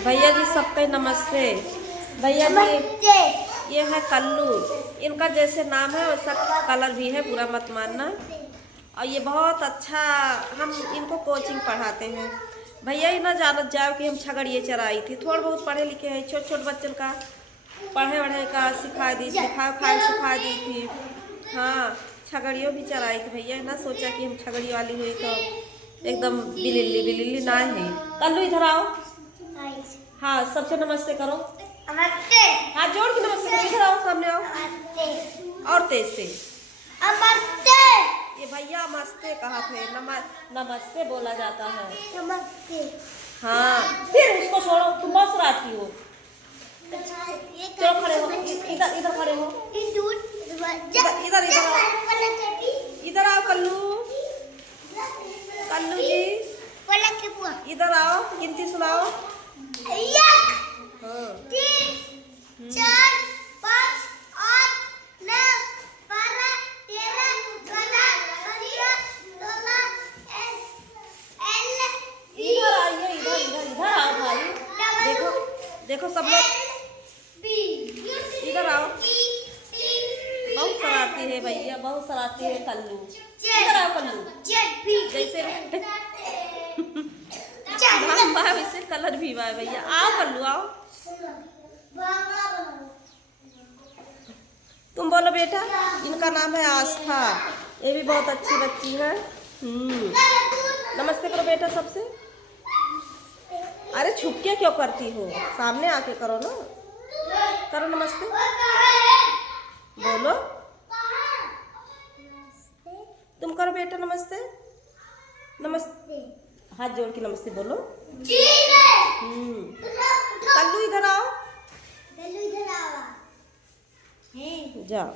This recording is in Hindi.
भैया जी सबके नमस्ते। भैया जी ये है कल्लू, इनका जैसे नाम है वैसा कलर भी है, बुरा मत मानना। और ये बहुत अच्छा, हम इनको कोचिंग पढ़ाते हैं। भैया ही ना जानत जाओ कि हम छगड़िए चराई थी, थोड़ा बहुत पढ़े लिखे हैं, छोटे छोटे बच्चन का पढ़े वढ़े का सिखा दी, लिखा खाए सिखा दी थी। हाँ, छगड़ियों भी चराई थी। भैया ना सोचा कि हम छगड़ी वाली हुई तो एकदम बिलिल्ली बिलिल्ली ना है। कल्लू इधर आओ। हाँ, सबसे नमस्ते करो। नमस्ते। हाथ जोड़ के नमस्ते करो। इधर आओ, सामने आओ और तेज से। नमस्ते। ये भैया नमस्ते कहा थे, नमस्ते बोला जाता है। नमस्ते। हाँ, फिर उसको छोड़ो, तुम बहुत शरारती हो। चलो खड़े हो, इधर इधर खड़े हो। इधर इधर इधर आओ, इधर आओ कल्लू। कल्लू जी इधर आओ, गिनती सुनाओ। 1 3 4 5 8 9 12 13 14 15 16 इधर आइए, इधर इधर इधर आओ भाई। देखो देखो सब लोग इधर आओ। बहुत शरारती है भैया, बहुत शरारती है कल्लू। इधर आओ कल्लू। जैसे नाम बा वैसे कलर भी बा भैया। आओ कल्लू आओ। तुम बोलो बेटा। इनका नाम है आस्था, ये भी बहुत अच्छी बच्ची है। नमस्ते करो बेटा सबसे। अरे छुप के क्यों करती हो, सामने आके करो ना। करो नमस्ते, बोलो। तुम करो बेटा नमस्ते। नमस्ते, हाथ जोड़ के नमस्ते बोलो। कल्लू इधर आओ। जाओ।